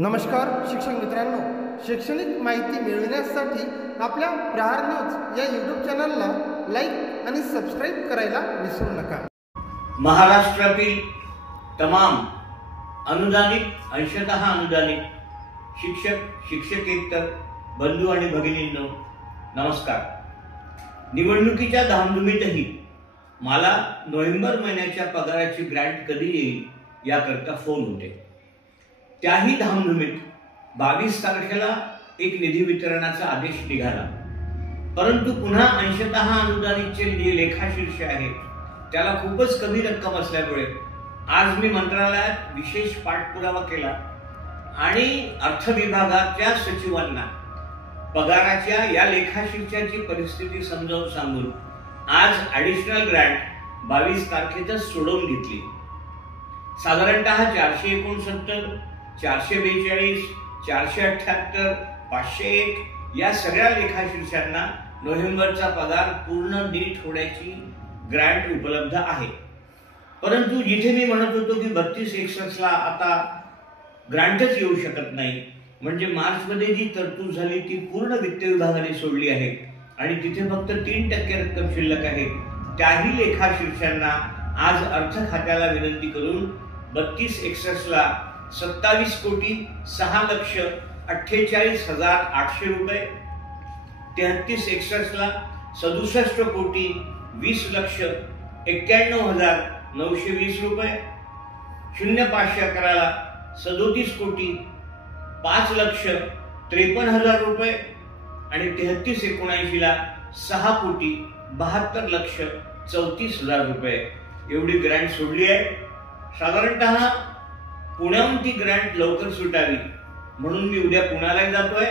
नमस्कार शिक्षक मित्रांनो, शैक्षणिक माहिती मिळविण्यासाठी आपल्या प्रहार न्यूज या यूट्यूब चॅनलला लाईक आणि सबस्क्राईब करायला विसरू नका। महाराष्ट्रातील तमाम अनुदानित अंशतः अनुदानित शिक्षक शिक्षकेतर बंधू आणि भगिनींनो नमस्कार। निवडणुकीच्या धामधुमीतही मला नोव्हेंबर महिन्याच्या पगाराची ग्रँट कधी येईल याकरता फोन होते। त्याही धामधुमीत 22 तारखेला एक निधी वितरणाचा आदेश निघाला, परंतु पुन्हा अंशतः अनुदानितचे जे लेखाशीर्ष आहे त्याला खूपच कमी रक्कम असल्यामुळे आज मी मंत्रालयात विशेष पाठपुरावा केला आणि अर्थ विभागाच्या सचिवांना पगाराच्या या लेखाशीर्षाची परिस्थिती समजावून सांगून आज ॲडिशनल ग्रँट 22 तारखेतच सोडवून घेतली। साधारणतः 469, 442, 478, 501 या सगळ्या लेखाशीर्षांना नोव्हेंबरचा पगार पूर्ण नीट होण्याची ग्रँट उपलब्ध आहे। परंतु जिथे मी म्हणत होतो की 3261 ला आता ग्रँटच येऊ शकत नाही, म्हणजे मार्च मध्ये जी तरतूद झाली ती पूर्ण वित्त विभागाने सोडली आहे आणि तिथे फक्त 3% रक्कम शिल्लक आहे, त्याही लेखाशीर्षांना आज अर्थ खात्याला विनंती करून 3261 ला 27,06,48,800 रुपये, 3361 ला 67,20,91,920 रुपये, 0511 ला 37,05,53,000 रुपये आणि 3379 ला 6,72,34,000 रुपये एवढी ग्रँट सोडली आहे। साधारणतः पुण्याहून ती ग्रँट लवकर सुटावी म्हणून मी उद्या पुण्याला जातोय।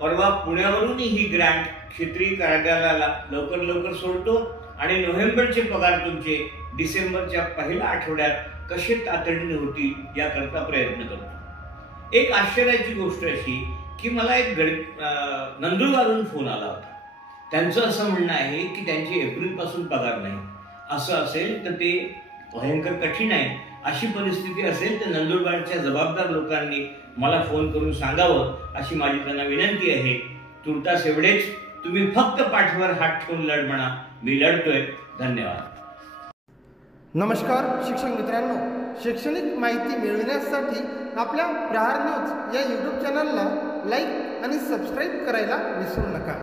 परवा पुण्यावरूनही ही ग्रँट क्षेत्रीय कार्यालयाला लवकर सोडतो आणि नोव्हेंबरचे पगार तुमचे डिसेंबरच्या पहिल्या आठवड्यात कसे तातडीने होतील याकरता प्रयत्न करतो। एक आश्चर्याची गोष्ट अशी की मला एक नंदुरबारहून फोन आला होता। त्यांचं असं म्हणणं आहे की त्यांची एप्रिल पासून पगार नाही। असं असेल तर ते भयंकर कठीण आहे। अशी परिस्थिती असेल तर नंदुरबारच्या जबाबदार लोकांनी मला फोन करून सांगावं अशी माझी त्यांना विनंती आहे। तुर्तास एवढेच, तुम्ही फक्त पाठीवर हात ठेवून लढ म्हणा, मी लढतोय। धन्यवाद। नमस्कार शिक्षक मित्रांनो, शैक्षणिक माहिती मिळविण्यासाठी आपल्या प्रहार न्यूज या यूट्यूब चॅनलला लाईक आणि सबस्क्राईब करायला विसरू नका।